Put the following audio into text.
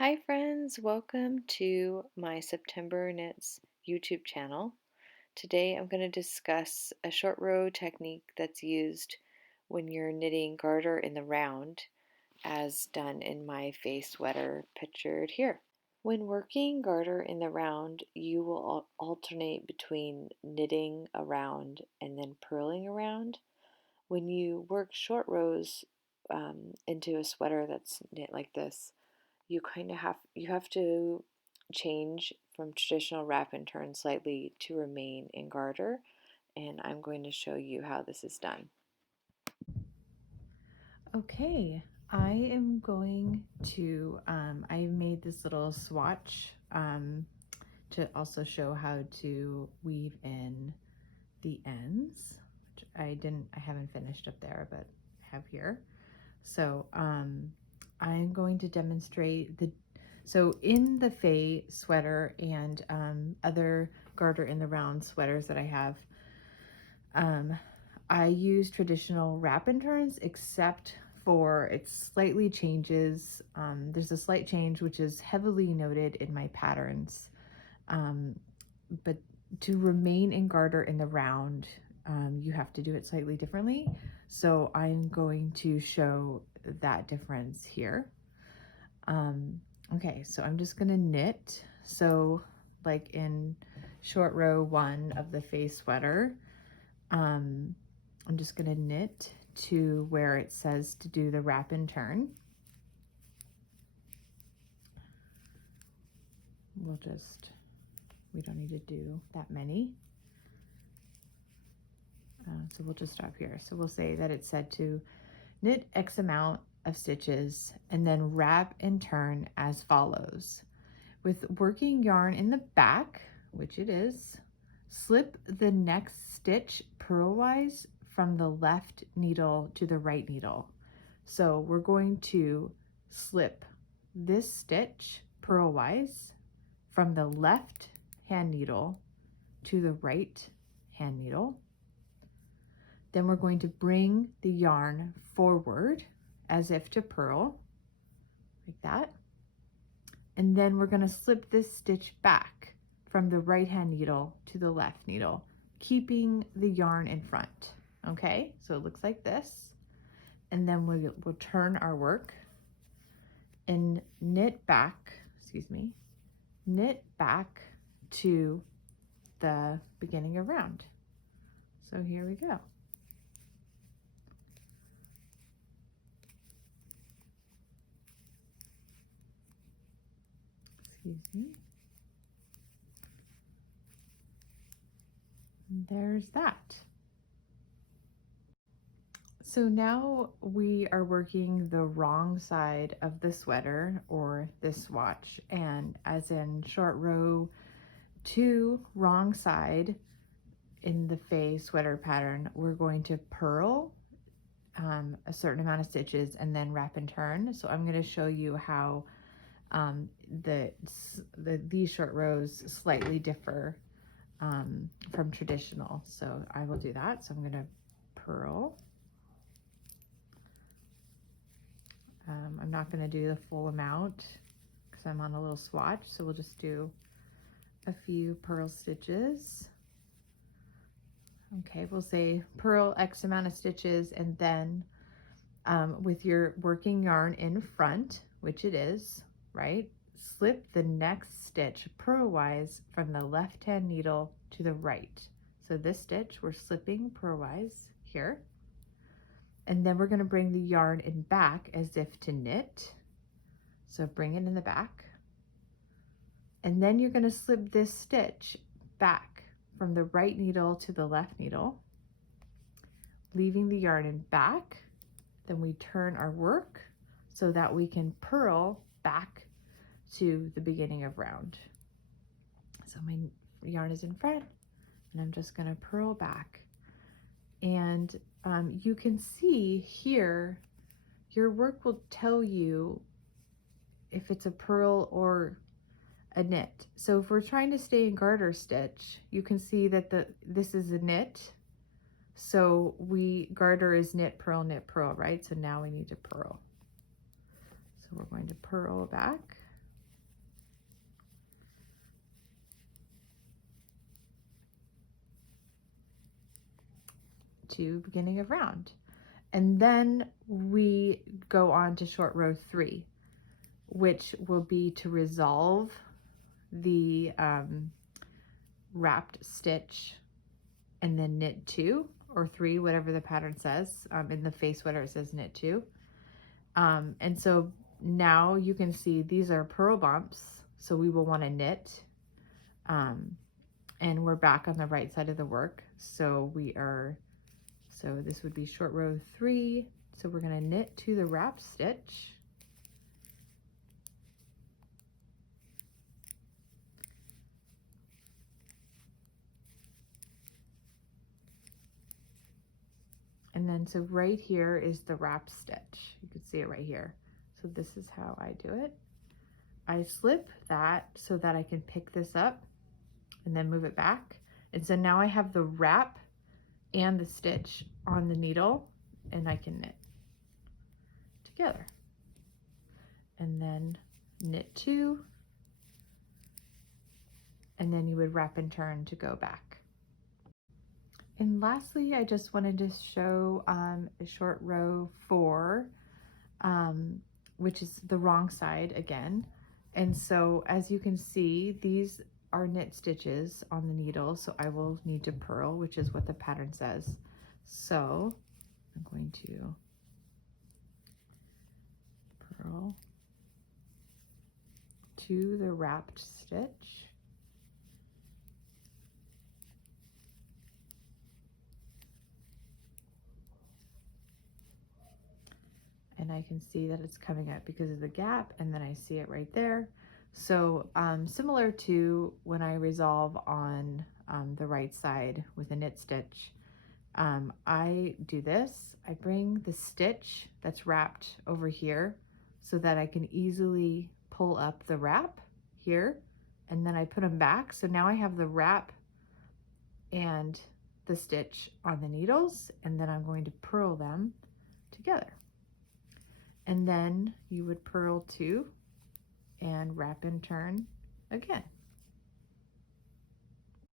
Hi friends, welcome to my September Knits YouTube channel. Today I'm going to discuss a short row technique that's used when you're knitting garter in the round, as done in my face sweater pictured here. When working garter in the round, you will alternate between knitting around and then purling around. When you work short rows into a sweater that's knit like this, you have to change from traditional wrap and turn slightly to remain in garter, and I'm going to show you how this is done. Okay, I am going to, I made this little swatch to also show how to weave in the ends, which I haven't finished up there, but I have here. So I'm going to demonstrate so in the Faye sweater and other garter in the round sweaters that I have, um, I use traditional wrap and turns, except for it slightly changes. There's a slight change which is heavily noted in my patterns, but to remain in garter in the round, you have to do it slightly differently. So I'm going to show that difference here. Okay, so I'm just gonna knit. So like in short row 1 of the face sweater, I'm just gonna knit to where it says to do the wrap and turn. We don't need to do that many. So we'll just stop here. So we'll say that it said to knit X amount of stitches and then wrap and turn as follows. With working yarn in the back, which it is, slip the next stitch purlwise from the left needle to the right needle. So we're going to slip this stitch purlwise from the left hand needle to the right hand needle. Then we're going to bring the yarn forward as if to purl, like that. And then we're going to slip this stitch back from the right hand needle to the left needle, keeping the yarn in front. Okay, so it looks like this. And then we'll turn our work and knit back to the beginning of round. So here we go. Excuse me. And there's that. So now we are working the wrong side of the sweater or this swatch, and as in short row 2, wrong side in the Faye sweater pattern, we're going to purl a certain amount of stitches and then wrap and turn. So I'm going to show you how these short rows slightly differ from traditional. So I will do that. So I'm going to purl. I'm not going to do the full amount because I'm on a little swatch, so we'll just do a few purl stitches. Okay, we'll say purl X amount of stitches, and then with your working yarn in front, which it is, right, slip the next stitch purlwise from the left hand needle to the right. So this stitch we're slipping purlwise here. And then we're going to bring the yarn in back as if to knit. So bring it in the back. And then you're going to slip this stitch back from the right needle to the left needle, leaving the yarn in back. Then we turn our work so that we can purl back to the beginning of round. So my yarn is in front, and I'm just going to purl back. And you can see here, your work will tell you if it's a purl or a knit. So if we're trying to stay in garter stitch, you can see that this is a knit. So garter is knit, purl, right? So now we need to purl. So we're going to purl back. 2, beginning of round. And then we go on to short row 3, which will be to resolve the wrapped stitch and then knit 2 or 3, whatever the pattern says, in the face, whatever it says knit 2. And so now you can see these are purl bumps, so we will want to knit, and we're back on the right side of the work. So this would be short row 3. So we're going to knit to the wrap stitch. And then so right here is the wrap stitch. You can see it right here. So this is how I do it. I slip that so that I can pick this up and then move it back. And so now I have the wrap and the stitch on the needle, and I can knit together. And then knit 2, and then you would wrap and turn to go back. And lastly, I just wanted to show a short row 4, which is the wrong side again. And so as you can see, these are knit stitches on the needle, so I will need to purl, which is what the pattern says. So I'm going to purl to the wrapped stitch, and I can see that it's coming up because of the gap, and then I see it right there. So similar to when I resolve on the right side with a knit stitch, I do this. I bring the stitch that's wrapped over here so that I can easily pull up the wrap here, and then I put them back. So now I have the wrap and the stitch on the needles, and then I'm going to purl them together. And then you would purl 2 and wrap and turn again.